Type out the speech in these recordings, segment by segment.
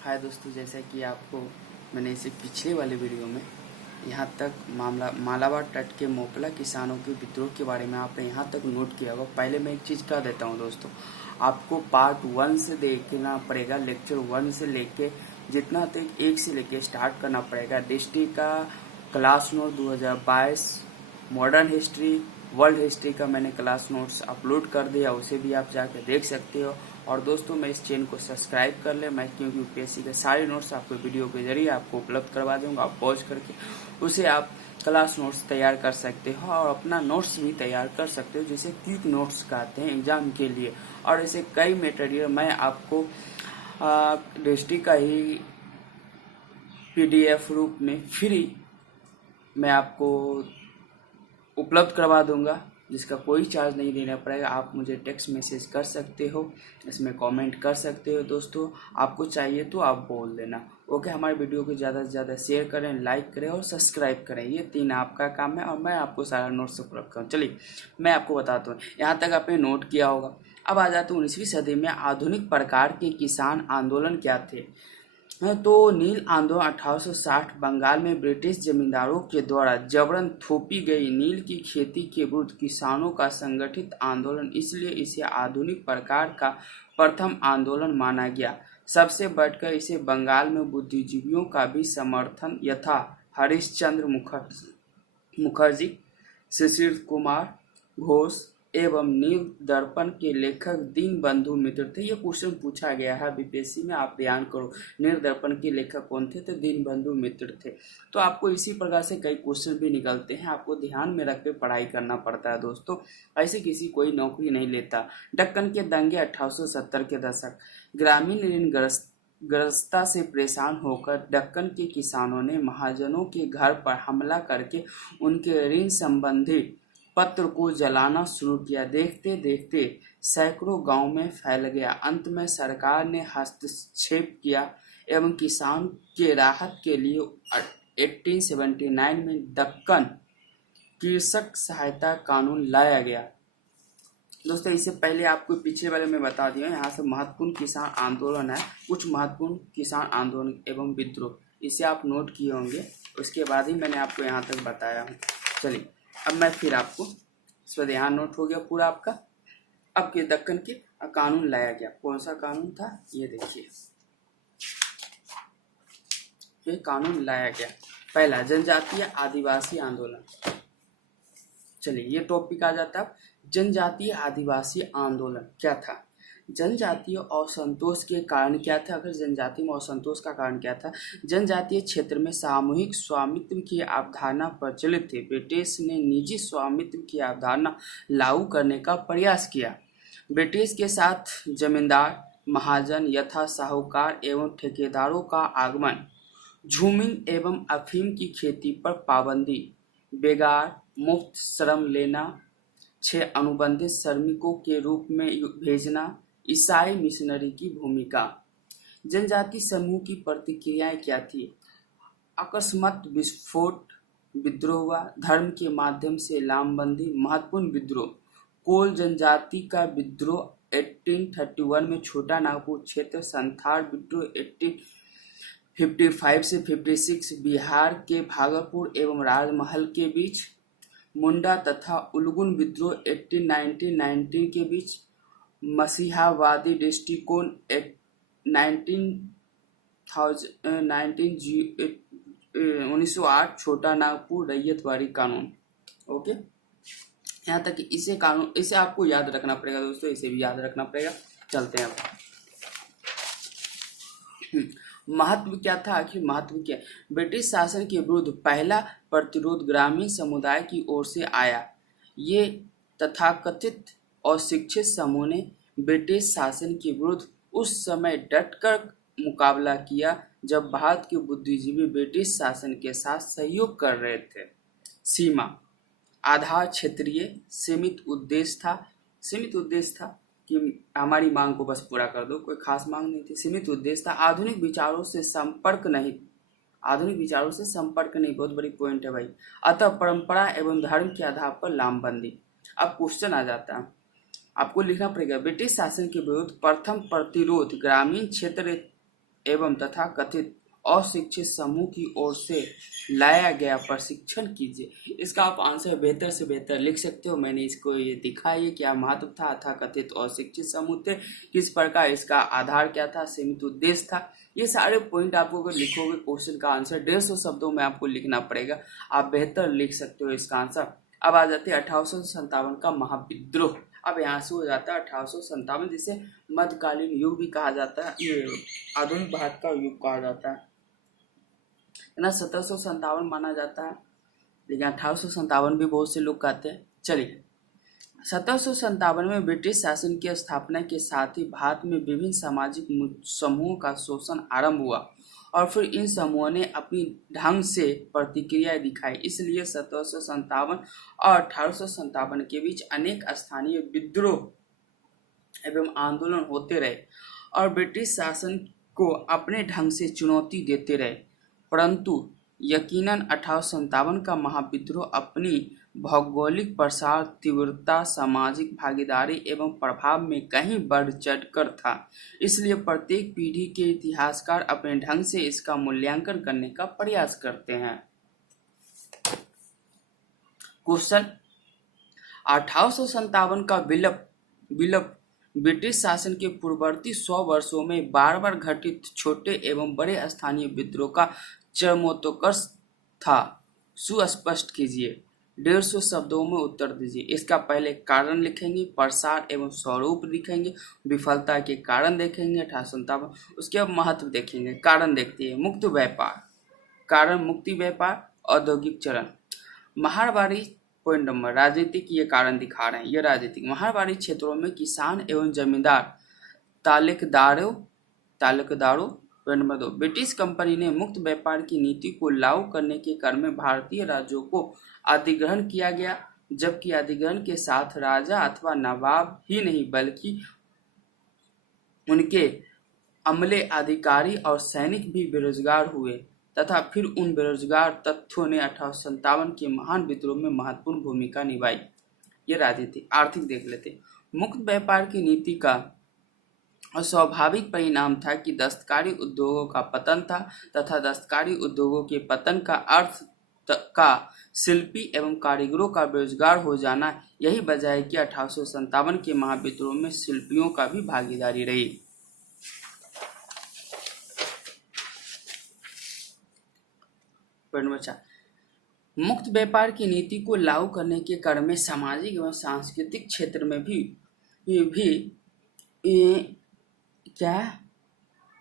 हाय दोस्तों, जैसा कि आपको मैंने इसे पिछले वाले वीडियो में यहाँ तक मालाबार तट के मोपला किसानों के विद्रोह के बारे में आपने यहाँ तक नोट किया होगा। पहले मैं एक चीज़ कह देता हूँ दोस्तों, आपको पार्ट 1 से देखना पड़ेगा। लेक्चर 1 से लेके जितना तक 1 से लेके स्टार्ट करना पड़ेगा। डिस्ट्रिक्ट का class note 2022 modern history, world history का मैंने क्लास नोट्स अपलोड कर दिया, उसे भी आप जाकर देख सकते हो। और दोस्तों, मैं इस चैनल को सब्सक्राइब कर ले, मैं क्योंकि यूपीएससी के सारे नोट्स आपको वीडियो के जरिए आपको उपलब्ध करवा दूंगा। आप पॉज करके उसे आप क्लास नोट्स तैयार कर सकते हो और अपना नोट्स भी तैयार कर सकते हो, जिसे क्विक नोट्स कहते हैं एग्जाम के लिए। और ऐसे कई मटेरियल मैं आपको डिस्ट्रिक्ट का ही पीडीएफ रूप में फ्री मैं आपको उपलब्ध करवा दूंगा, जिसका कोई चार्ज नहीं देना पड़ेगा। आप मुझे टेक्स्ट मैसेज कर सकते हो, इसमें कमेंट कर सकते हो। दोस्तों, आपको चाहिए तो आप बोल देना। ओके, हमारे वीडियो को ज़्यादा से ज़्यादा शेयर करें, लाइक करें और सब्सक्राइब करें। ये 3 आपका काम है और मैं आपको सारा नोट्स उपलब्ध करूँ। चलिए मैं आपको बताता हूँ, यहाँ तक आपने नोट किया होगा। अब आ जाते हैं 19वीं सदी में आधुनिक प्रकार के किसान आंदोलन क्या थे। तो नील आंदोलन 1860 बंगाल में ब्रिटिश जमींदारों के द्वारा जबरन थोपी गई नील की खेती के विरुद्ध किसानों का संगठित आंदोलन, इसलिए इसे आधुनिक प्रकार का प्रथम आंदोलन माना गया। सबसे बढ़कर इसे बंगाल में बुद्धिजीवियों का भी समर्थन यथा हरिश्चंद्र मुखर्जी, शिशिर कुमार घोष एवं नील दर्पण के लेखक दीनबंधु मित्र थे। ये क्वेश्चन पूछा गया है बीपीएससी में, आप ध्यान करो। नील दर्पण के लेखक कौन थे? तो दीनबंधु मित्र थे। तो आपको इसी प्रकार से कई क्वेश्चन भी निकलते हैं, आपको ध्यान में रख के पढ़ाई करना पड़ता है दोस्तों। ऐसे किसी कोई नौकरी नहीं लेता। दक्कन के दंगे 1870 के दशक, ग्रामीण ऋणग्रस्तता से परेशान होकर दक्कन के किसानों ने महाजनों के घर पर हमला करके उनके ऋण संबंधी पत्र को जलाना शुरू किया। देखते देखते सैकड़ों गांव में फैल गया। अंत में सरकार ने हस्तक्षेप किया एवं किसान के राहत के लिए 1879 में दक्कन कृषक सहायता कानून लाया गया। दोस्तों, इससे पहले आपको पिछले वाले में बता दिया, यहाँ से महत्वपूर्ण किसान आंदोलन है, कुछ महत्वपूर्ण किसान आंदोलन एवं विद्रोह, इसे आप नोट किए होंगे। उसके बाद ही मैंने आपको यहाँ तक बताया हूँ। चलिए अब मैं फिर आपको इस पर ध्यान नोट हो गया पूरा आपका। अब के दक्कन के कानून लाया गया। कौन सा कानून था? ये देखिए, ये कानून लाया गया। पहला, जनजातीय आदिवासी आंदोलन। चलिए ये टॉपिक आ जाता है। जनजातीय आदिवासी आंदोलन क्या था? जनजातीय असंतोष के कारण क्या था? अगर जनजाति में असंतोष का कारण क्या था? जनजातीय क्षेत्र में सामूहिक स्वामित्व की अवधारणा प्रचलित थी। ब्रिटिश ने निजी स्वामित्व की अवधारणा लागू करने का प्रयास किया। ब्रिटिश के साथ जमींदार, महाजन यथा साहूकार एवं ठेकेदारों का आगमन, झूमिंग एवं अफीम की खेती पर पाबंदी, बेगार, मुफ्त श्रम लेना, 6 अनुबंधित श्रमिकों के रूप में भेजना, ईसाई मिशनरी की भूमिका। जनजाति समूह की प्रतिक्रियाएं क्या थी? अकस्मात विस्फोट, विद्रोह हुआ, धर्म के माध्यम से लामबंदी, महत्वपूर्ण विद्रोह, कोल जनजाति का विद्रोह 1831 में, छोटा नागपुर क्षेत्र संथाल विद्रोह 1855 से 56, बिहार के भागलपुर एवं राजमहल के बीच, मुंडा तथा उलगुन विद्रोह 1819 के बीच, मसीहावादी दृष्टिकोण 1908, छोटा नागपुर रैयतवाड़ी कानून। ओके, यहाँ तक इसे कानून, इसे आपको याद रखना पड़ेगा दोस्तों, इसे भी याद रखना पड़ेगा। चलते हैं अब। महत्व क्या था? आखिर महत्व क्या? ब्रिटिश शासन के विरुद्ध पहला प्रतिरोध ग्रामीण समुदाय की ओर से आया। ये तथाकथित और शिक्षित समूह ने ब्रिटिश शासन के विरुद्ध उस समय डटकर मुकाबला किया जब भारत के बुद्धिजीवी ब्रिटिश शासन के साथ सहयोग कर रहे थे। सीमा आधार क्षेत्रीय, सीमित उद्देश्य था कि हमारी मांग को बस पूरा कर दो, कोई खास मांग नहीं थी, सीमित उद्देश्य था। आधुनिक विचारों से संपर्क नहीं, बहुत बड़ी पॉइंट है भाई। अतः परंपरा एवं धर्म के आधार पर लामबंदी। अब क्वेश्चन आ जाता है, आपको लिखना पड़ेगा ब्रिटिश शासन के विरुद्ध प्रथम प्रतिरोध ग्रामीण क्षेत्र एवं तथा कथित अशिक्षित समूह की ओर से लाया गया प्रशिक्षण कीजिए। इसका आप आंसर बेहतर से बेहतर लिख सकते हो। मैंने इसको ये दिखा है क्या महत्व था, कथित अशिक्षित समूह थे, किस प्रकार इसका आधार क्या था, सीमित उद्देश्य था। ये सारे पॉइंट आपको अगर लिखोगे क्वेश्चन का आंसर 150 शब्दों में आपको लिखना पड़ेगा, आप बेहतर लिख सकते हो इसका आंसर। अब आ जाते हैं 1857 का महाविद्रोह। अब यहाँ से हो जाता है 1857, जिसे मध्यकालीन युग भी कहा जाता है, ये आधुनिक भारत का युग कहा जाता है ना। 1757 माना जाता है, लेकिन 1857 भी बहुत से लोग कहते हैं। चलिए, 1757 में ब्रिटिश शासन की स्थापना के साथ ही भारत में विभिन्न सामाजिक समूहों का शोषण आरंभ हुआ और फिर इन समूहों ने अपनी ढंग से प्रतिक्रियाएं दिखाई। इसलिए 1757 और 1857 के बीच अनेक स्थानीय विद्रोह एवं आंदोलन होते रहे और ब्रिटिश शासन को अपने ढंग से चुनौती देते रहे, परंतु यकीनन 1857 का महाविद्रोह अपनी भौगोलिक प्रसार, तीव्रता, सामाजिक भागीदारी एवं प्रभाव में कहीं बढ़ चढ़कर था। इसलिए प्रत्येक पीढ़ी के इतिहासकार अपने ढंग से इसका मूल्यांकन करने का प्रयास करते हैं। क्वेश्चन, 1857 का विलप ब्रिटिश शासन के पूर्ववर्ती 100 वर्षों में बार बार घटित छोटे एवं बड़े स्थानीय विद्रोह का चरमोत्कर्ष था। सुस्पष्ट कीजिए। 150 शब्दों में उत्तर दीजिए। इसका पहले कारण लिखेंगे, प्रसार एवं स्वरूप लिखेंगे, विफलता के कारण देखेंगे 1857, उसके बाद महत्व देखेंगे। कारण देखते हैं, मुक्त व्यापार, कारण मुक्ति व्यापार, औद्योगिक चरण, महारवाड़ी। पॉइंट नंबर, राजनीतिक, ये कारण दिखा रहे हैं, ये राजनीतिक। महारवाड़ी क्षेत्रों में किसान एवं जमींदार तालुकदारों। पॉइंट नंबर 2, ब्रिटिश कंपनी ने मुक्त व्यापार की नीति को लागू करने के क्रम में भारतीय राज्यों को अधिग्रहण किया गया, जबकि अधिग्रहण के साथ राजा अथवा नवाब ही नहीं बल्कि उनके अमले, अधिकारी और सैनिक भी बेरोजगार हुए तथा फिर उन बेरोजगार तत्वों ने 1857 के महान विद्रोह में महत्वपूर्ण भूमिका निभाई। ये राजनीति। आर्थिक देख लेते। मुक्त व्यापार की नीति का स्वाभाविक परिणाम था कि दस्तकारी उद्योगों का पतन था तथा दस्तकारी उद्योगों के पतन का अर्थ का शिल्पी एवं कारीगरों का बेरोजगार हो जाना। यही वजह है कि 1857 के महाविद्रोह में शिल्पियों का भी भागीदारी रही। मुक्त व्यापार की नीति को लागू करने के क्रम में सामाजिक एवं सांस्कृतिक क्षेत्र में भी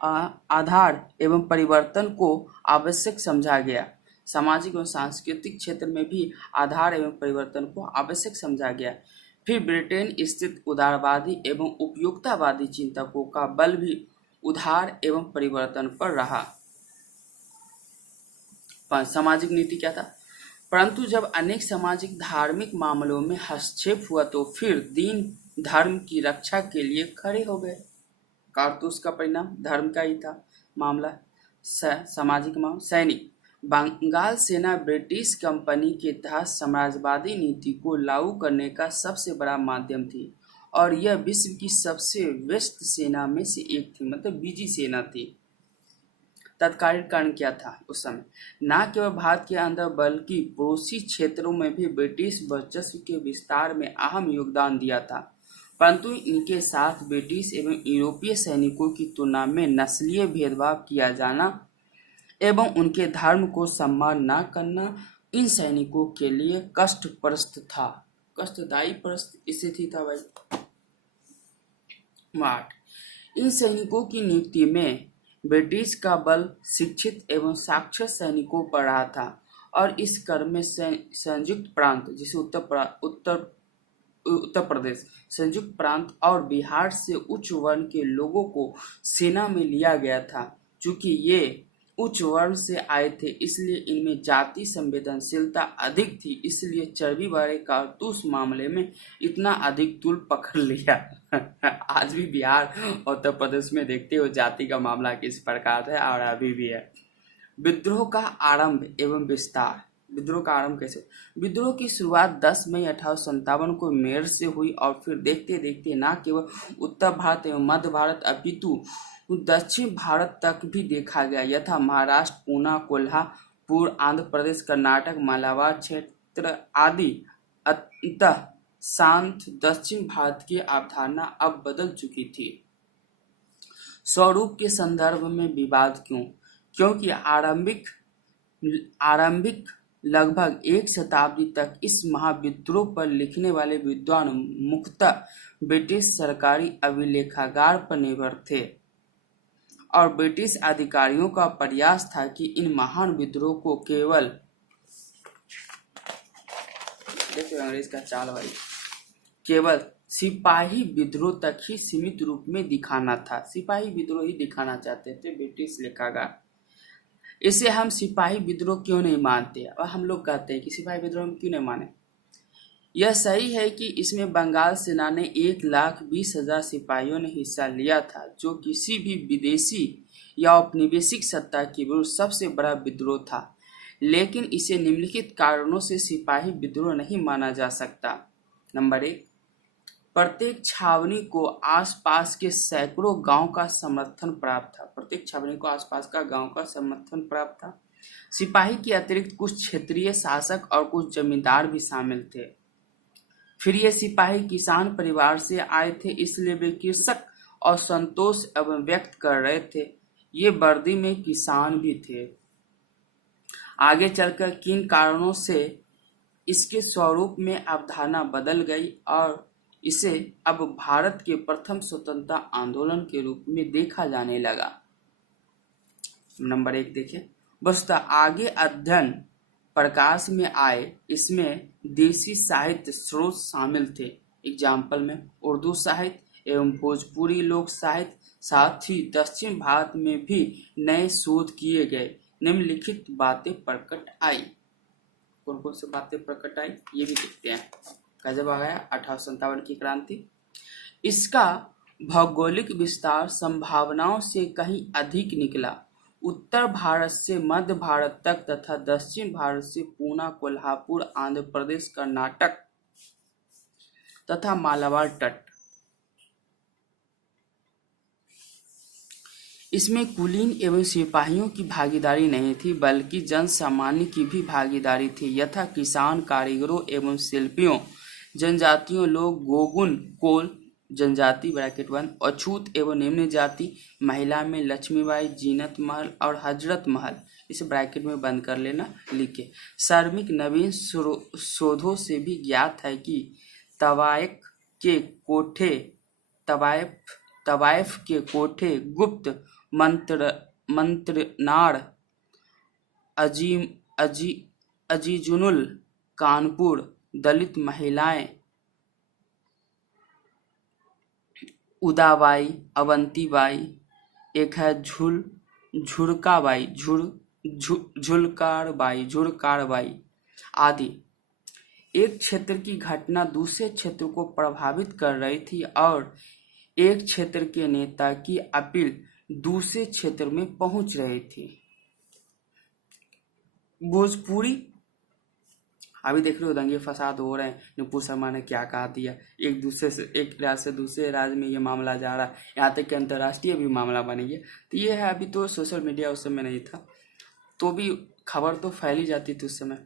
आधार एवं परिवर्तन को आवश्यक समझा गया। सामाजिक एवं सांस्कृतिक क्षेत्र में भी आधार एवं परिवर्तन को आवश्यक समझा गया। फिर ब्रिटेन स्थित उदारवादी एवं उपयोगितावादी चिंतकों का बल भी उधार एवं परिवर्तन पर रहा। सामाजिक नीति क्या था? परंतु जब अनेक सामाजिक धार्मिक मामलों में हस्तक्षेप हुआ तो फिर दीन धर्म की रक्षा के लिए खड़े हो गए। कारतूस का परिणाम धर्म का ही था मामला। सामाजिक मामला। सैनिक। बंगाल सेना ब्रिटिश कंपनी के तहत साम्राज्यवादी नीति को लागू करने का सबसे बड़ा माध्यम थी और यह विश्व की सबसे व्यस्त सेना में से एक थी, मतलब बीजी सेना थी। तत्कालीन कारण क्या था उस समय? न केवल भारत के अंदर बल्कि पड़ोसी क्षेत्रों में भी ब्रिटिश वर्चस्व के विस्तार में अहम योगदान दिया था, परंतु इनके साथ ब्रिटिश एवं यूरोपीय सैनिकों की तुलना में नस्लीय भेदभाव किया जाना एवं उनके धर्म को सम्मान न करना इन सैनिकों के लिए कष्टप्रद था, कष्टदायी स्थिति था भाई। इन सैनिकों की नियुक्ति में ब्रिटिश का बल शिक्षित एवं साक्षर सैनिकों पर रहा था और इस क्रम में संयुक्त प्रांत, जिसे उत्तर प्रदेश, संयुक्त प्रांत और बिहार से उच्च वर्ण के लोगों को सेना में लिया गया था। चूंकि ये उच्च वर्ण से आए थे इसलिए इनमें जाति संवेदनशीलता अधिक थी, इसलिए चर्बी वाले कारतूस मामले में इतना अधिक तूल पकड़ लिया। आज भी बिहार और उत्तर प्रदेश में देखते हो जाति का मामला किस प्रकार है और अभी भी है। विद्रोह का आरंभ एवं विस्तार। विद्रोह का आरंभ कैसे? विद्रोह की शुरुआत 10 मई 1857 को मेरठ से हुई और फिर देखते देखते न केवल उत्तर भारत एवं मध्य भारत अपितु दक्षिण भारत तक भी देखा गया, यथा महाराष्ट्र, पूना, कोल्हापुर, आंध्र प्रदेश, कर्नाटक, मालाबार क्षेत्र आदि। अतः शांत दक्षिण भारत की अवधारणा अब बदल चुकी थी। स्वरूप के संदर्भ में विवाद क्यों? क्योंकि आरंभिक लगभग एक शताब्दी तक इस महाविद्रोह पर लिखने वाले विद्वान मुख्यतः ब्रिटिश सरकारी अभिलेखागार पर निर्भर थे और ब्रिटिश अधिकारियों का प्रयास था कि इन महान विद्रोह को केवल अंग्रेज का चाल भाई केवल सिपाही विद्रोह तक ही सीमित रूप में दिखाना था। सिपाही विद्रोह ही दिखाना चाहते थे ब्रिटिश लेखाकार। इसे हम सिपाही विद्रोह क्यों नहीं मानते? और हम लोग कहते हैं कि सिपाही विद्रोह हम क्यों नहीं माने? यह सही है कि इसमें बंगाल सेना ने 1,20,000 सिपाहियों ने हिस्सा लिया था, जो किसी भी विदेशी या औपनिवेशिक सत्ता के विरुद्ध सबसे बड़ा विद्रोह था, लेकिन इसे निम्नलिखित कारणों से सिपाही विद्रोह नहीं माना जा सकता। नंबर 1, प्रत्येक छावनी को आसपास के सैकड़ों गांव का समर्थन प्राप्त था। प्रत्येक छावनी को आसपास का गांव का समर्थन प्राप्त था। सिपाही के अतिरिक्त कुछ क्षेत्रीय शासक और कुछ जमींदार भी शामिल थे। फिर ये सिपाही किसान परिवार से आए थे, इसलिए वे कृषक और संतोष एवं व्यक्त कर रहे थे। ये वर्दी में किसान भी थे। आगे चलकर किन कारणों से इसके स्वरूप में अवधारणा बदल गई और इसे अब भारत के प्रथम स्वतंत्रता आंदोलन के रूप में देखा जाने लगा। नंबर 1 देखें, वस्तुतः आगे अध्ययन प्रकाश में आए इसमें देसी साहित्य स्रोत शामिल थे। एग्जाम्पल में उर्दू साहित्य एवं भोजपुरी लोक साहित्य, साथ ही दक्षिण भारत में भी नए शोध किए गए। निम्नलिखित बातें प्रकट आई। कौन कौन सी बातें प्रकट आई ये भी देखते हैं। जब आ गया 1857 की क्रांति। इसका भौगोलिक विस्तार संभावनाओं से कहीं अधिक निकला। उत्तर भारत से मध्य भारत तक तथा दक्षिण भारत से पूना, कोल्हापुर, आंध्र प्रदेश, कर्नाटक तथा मालाबार तट। इसमें कुलीन एवं सिपाहियों की भागीदारी नहीं थी, बल्कि जन सामान्य की भी भागीदारी थी, यथा किसान, कारीगरों एवं शिल्पियों, जनजातियों लोग, गोगुन कोल जनजाति (1) अछूत एवं निम्न जाति, महिला में लक्ष्मीबाई, जीनत महल और हजरत महल, इसे ब्रैकेट में बंद कर लेना लिखे। श्रमिक नवीन शोधों से भी ज्ञात है कि तवायफ के कोठे गुप्त मंत्रनाड़, अजीजुनुल कानपुर, दलित महिलाएं, उदाबाई, अवंतीबाई, एक है झुड़कारबाई आदि। एक क्षेत्र की घटना दूसरे क्षेत्र को प्रभावित कर रही थी और एक क्षेत्र के नेता की अपील दूसरे क्षेत्र में पहुंच रही थी। भोजपुरी अभी देख रहे हो दंगे फसाद हो रहे हैं। नुपुर शर्मा ने क्या कहा दिया, एक राज्य से दूसरे राज्य में ये मामला जा रहा है, यहाँ तक कि अंतर्राष्ट्रीय भी मामला बन गया। तो ये है, अभी तो सोशल मीडिया उस समय नहीं था तो भी खबर तो फैली जाती थी उस समय।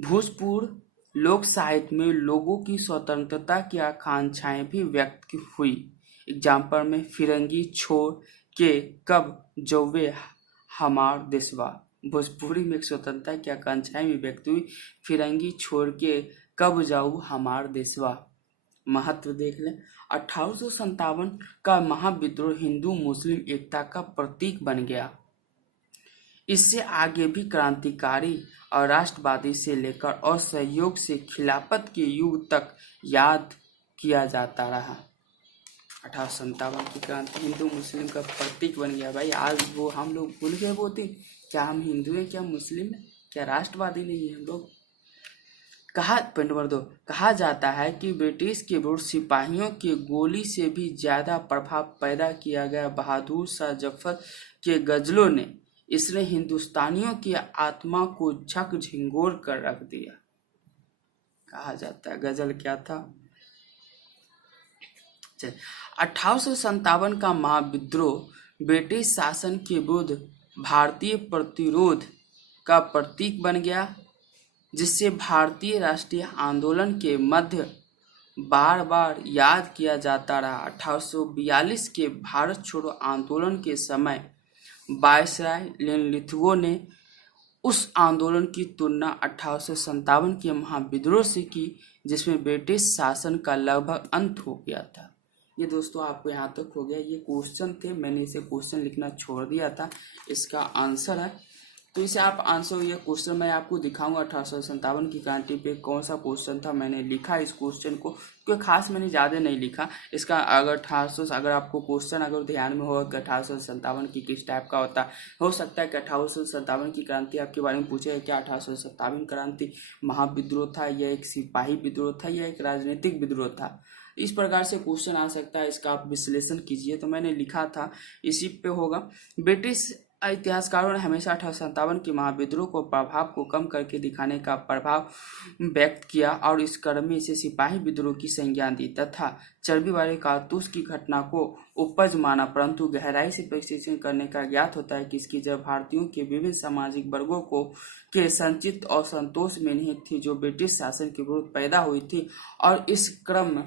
भोजपुर लोक साहित्य में लोगों की स्वतंत्रता की आकांक्षाएं भी व्यक्त हुई। एग्जाम्पल में फिरंगी छोड़ के कब जौवे हमार देशवा। भोजपुरी में एक स्वतंत्रता की आकांक्षाएं भी व्यक्त हुई। फिरंगी छोड़ के कब जाऊँ हमार देशवा। महत्व देख लें। 1857 का महाविद्रोह हिंदू मुस्लिम एकता का प्रतीक बन गया। इससे आगे भी क्रांतिकारी और राष्ट्रवादी से लेकर और सहयोग से खिलाफत के युग तक याद किया जाता रहा। 1857 की क्रांति हिंदू मुस्लिम का प्रतीक बन गया। भाई आज वो हम लोग भूल गए वो दिन, क्या हम हिंदू हैं, क्या मुस्लिम हैं, क्या राष्ट्रवादी नहीं है हम लोग। कहा जाता है कि ब्रिटिश के विरुद्ध सिपाहियों के गोली से भी ज्यादा प्रभाव पैदा किया गया बहादुर शाह जफर के गजलों ने। इसने हिंदुस्तानियों की आत्मा को झकझोर कर रख दिया। कहा जाता है गजल क्या था। 1857 का महाविद्रोह ब्रिटिश शासन के विरुद्ध भारतीय प्रतिरोध का प्रतीक बन गया, जिससे भारतीय राष्ट्रीय आंदोलन के मध्य बार बार याद किया जाता रहा। 1842 के भारत छोड़ो आंदोलन के समय वायसराय लिथुओ ने उस आंदोलन की तुलना 1857 के महाविद्रोह से की, जिसमें ब्रिटिश शासन का लगभग अंत हो गया था। ये दोस्तों आपको यहाँ तक हो गया। ये क्वेश्चन थे, मैंने इसे क्वेश्चन लिखना छोड़ दिया था। इसका आंसर है, तो इसे आप आंसर, ये क्वेश्चन मैं आपको दिखाऊंगा 1857 की क्रांति पे कौन सा क्वेश्चन था। मैंने लिखा इस क्वेश्चन को, क्योंकि खास मैंने ज़्यादा नहीं लिखा इसका। अगर अगर आपको क्वेश्चन अगर ध्यान में होगा कि 1857 की किस टाइप का होता, हो सकता है कि 1857 की क्रांति आपके बारे में पूछे क्या 1857 क्रांति महाविद्रोह था, या एक सिपाही विद्रोह था, या एक राजनीतिक विद्रोह था। इस प्रकार से क्वेश्चन आ सकता है, इसका आप विश्लेषण कीजिए। तो मैंने लिखा था इसी पे होगा। ब्रिटिश इतिहासकारों ने हमेशा 1857 के महाविद्रोह को प्रभाव को कम करके दिखाने का प्रभाव व्यक्त किया और इस क्रम में इसे सिपाही विद्रोह की संज्ञा दी तथा चर्बी वाले कारतूस की घटना को उपज माना, परंतु गहराई से विश्लेषण करने का ज्ञात होता है कि इसकी जड़ भारतीयों के विभिन्न सामाजिक वर्गों को के संचित और संतोष में नहीं थी, जो ब्रिटिश शासन के विरुद्ध पैदा हुई थी, और इस क्रम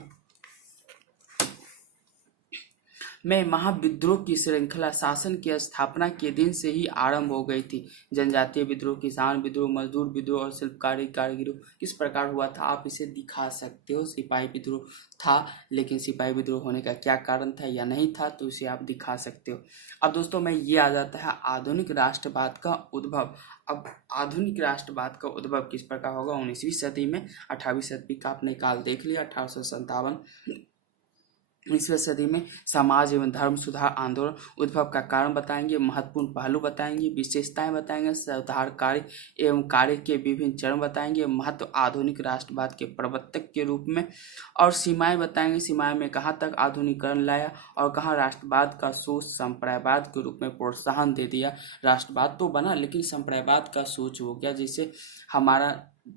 में महाविद्रोह की श्रृंखला शासन की स्थापना के दिन से ही आरंभ हो गई थी। जनजातीय विद्रोह, किसान विद्रोह, मजदूर विद्रोह और शिल्पकारी कारीगरों किस प्रकार हुआ था, आप इसे दिखा सकते हो। सिपाही विद्रोह था, लेकिन सिपाही विद्रोह होने का क्या कारण था या नहीं था, तो इसे आप दिखा सकते हो। अब दोस्तों मैं ये आ जाता है आधुनिक राष्ट्रवाद का उद्भव। अब आधुनिक राष्ट्रवाद का उद्भव किस प्रकार होगा 19वीं सदी में। 18वीं सदी का आपने काल देख लिया, 1857। 19वीं सदी में समाज एवं धर्म सुधार आंदोलन उद्भव का कारण बताएंगे, महत्वपूर्ण पहलू बताएंगे, विशेषताएं बताएंगे, सुधार कार्य एवं कार्य के विभिन्न चरण बताएंगे, महत्व आधुनिक राष्ट्रवाद के प्रवर्तक के रूप में, और सीमाएं बताएंगे। सीमाएं में कहाँ तक आधुनिकीकरण लाया और कहाँ राष्ट्रवाद का सोच संप्रदायवाद के रूप में प्रोत्साहन दे दिया। राष्ट्रवाद तो बना, लेकिन संप्रदायवाद का सोच हो गया, जिससे हमारा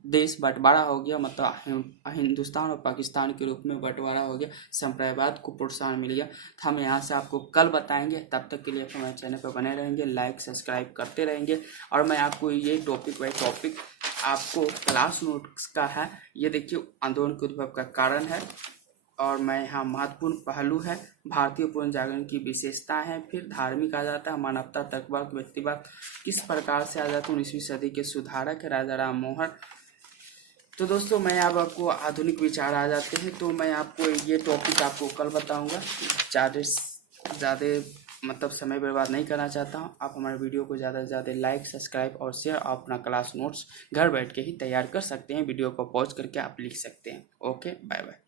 देश बंटवारा हो गया, मतलब हिंदुस्तान और पाकिस्तान के रूप में बंटवारा हो गया, संप्रदायवाद को प्रोत्साहन मिल गया। तो हम यहाँ से आपको कल बताएंगे। तब तक के लिए आप हमारे चैनल पर बने रहेंगे, लाइक सब्सक्राइब करते रहेंगे। और मैं आपको ये टॉपिक बाई टॉपिक आपको क्लास नोट्स का है, ये देखिए आंदोलन के उद्भव का कारण है, और मैं यहाँ महत्वपूर्ण पहलू है, भारतीय पुनर्जागरण की विशेषता है, फिर धार्मिक आ जाता है, मानवता, तर्कवाद, व्यक्तिवाद किस प्रकार से आ जाता है, 19वीं सदी के सुधारक है राजा राम मोहन। तो दोस्तों मैं अब आपको आधुनिक विचार आ जाते हैं, तो मैं आपको ये टॉपिक आपको कल बताऊंगा। ज़्यादा मतलब समय बर्बाद नहीं करना चाहता हूँ। आप हमारे वीडियो को ज़्यादा से ज़्यादा लाइक सब्सक्राइब और शेयर, अपना क्लास नोट्स घर बैठ के ही तैयार कर सकते हैं। वीडियो को पॉज करके आप लिख सकते हैं। Okay, bye bye.